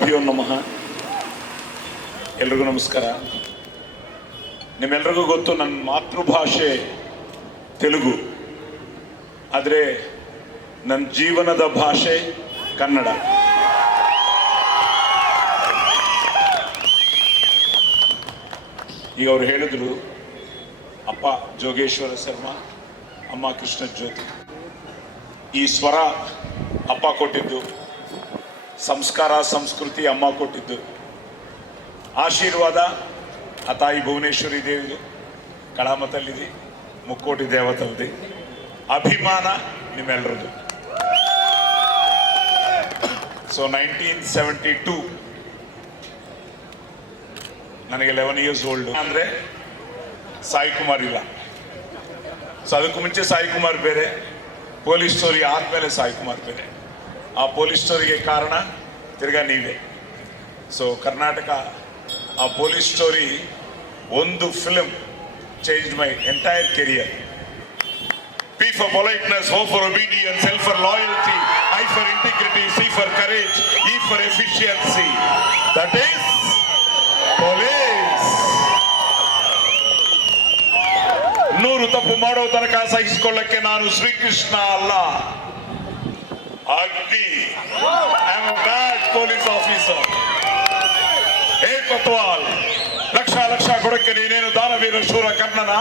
ಗುರುಭ್ಯೋ ನಮಃ. ಎಲ್ರಿಗೂ ನಮಸ್ಕಾರ. ನಿಮ್ಮೆಲ್ರಿಗೂ ಗೊತ್ತು ನನ್ನ ಮಾತೃಭಾಷೆ ತೆಲುಗು, ಆದರೆ ನನ್ನ ಜೀವನದ ಭಾಷೆ ಕನ್ನಡ. ಈಗ ಅವ್ರು ಹೇಳಿದ್ರು, ಅಪ್ಪ ಜೋಗೇಶ್ವರ ಶರ್ಮಾ, ಅಮ್ಮ ಕೃಷ್ಣ ಜ್ಯೋತಿ. ಈ ಸ್ವರ ಅಪ್ಪ ಕೊಟ್ಟಿದ್ದು, ಸಂಸ್ಕಾರ ಸಂಸ್ಕೃತಿ ಅಮ್ಮ ಕೊಟ್ಟಿದ್ದು, ಆಶೀರ್ವಾದ ಆ ತಾಯಿ ಭುವನೇಶ್ವರಿ ದೇವಿದು, ಕಳಾಮತಲ್ಲಿದೆ, ಮುಕ್ಕೋಟಿ ದೇವತಲ್ದಿ, ಅಭಿಮಾನ ನಿಮ್ಮೆಲ್ಲರದು. ಸೊ 1972 ನನಗೆ 11 ಇಯರ್ಸ್ ಓಲ್ಡ್. ಅಂದರೆ ಸಾಯಿ ಕುಮಾರ್ ಇಲ್ಲ. ಸೊ ಅದಕ್ಕೂ ಮುಂಚೆ ಸಾಯಿ ಕುಮಾರ್ ಬೇರೆ, ಪೊಲೀಸ್ ಸ್ಟೋರಿ ಆದಮೇಲೆ ಸಾಯಿ ಕುಮಾರ್ ಬೇರೆ. ಆ ಪೊಲೀಸ್ ಸ್ಟೋರಿಗೆ ಕಾರಣ ತಿರ್ಗಾ ನೀವೇ. ಸೊ ಕರ್ನಾಟಕ ಆ ಪೊಲೀಸ್ ಸ್ಟೋರಿ ಒಂದು film change my entire career. P for politeness, O for obedience, L for loyalty, I for integrity, C for courage, E for efficiency. That is police. 100 ತಪ್ಪು ಮಾಡೋ ತನಕ ಸಹಿಸಿಕೊಳ್ಳಕ್ಕೆ ನಾನು ಶ್ರೀಕೃಷ್ಣ ಅಲ್ಲ, Agni. I am a bad police officer. ಹೇ ಕೊತ್ವಾಲ್, ಲಕ್ಷ ಲಕ್ಷ ಕೊಡಕ್ಕೆ ನೀನೇನು ದಾನವೀರ ಶೂರ ಕರ್ಣನ?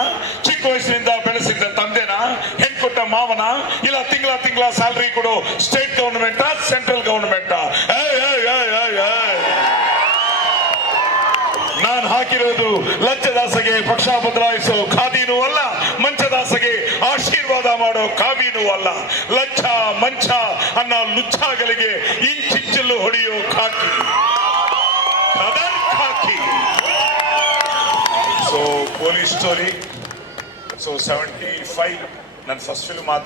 ಚಿಕ್ಕ ವಯಸ್ಸಿನಿಂದ ಬೆಳೆಸಿದ್ದ ತಂದೆನ? ಹೆಣ್ಕೊಟ್ಟ ಮಾವನ? ಇಲ್ಲ ತಿಂಗಳ ಸ್ಯಾಲರಿ ಕೊಡು ಸ್ಟೇಟ್ ಗವರ್ನಮೆಂಟ್ ಸೆಂಟ್ರಲ್ ಗವರ್ನಮೆಂಟ್? ನಾನು ಹಾಕಿರೋದು ಲಂಚದಾಸಗೆ ಪಕ್ಷ ಬದಲಾಯಿಸೋ ಖಾದಿನೂ ಅಲ್ಲ, ಮಂಚದಾಸಗೆ ಆಶೀರ್ವಾದ ಮಾಡೋ ಕಾವಿನೂ ಅಲ್ಲ. ಲಂಚ ಮಂಚ ಅನ್ನೋ ಲುಚ್ಚಾಗಳಿಗೆ ಇಂಚಿಂಚಲು ಹೊಡೆಯೋ khaki. So police story. So 75 ನನ್ನ ಫಸ್ಟ್ ಫಿಲ್ಮ್ ಆದ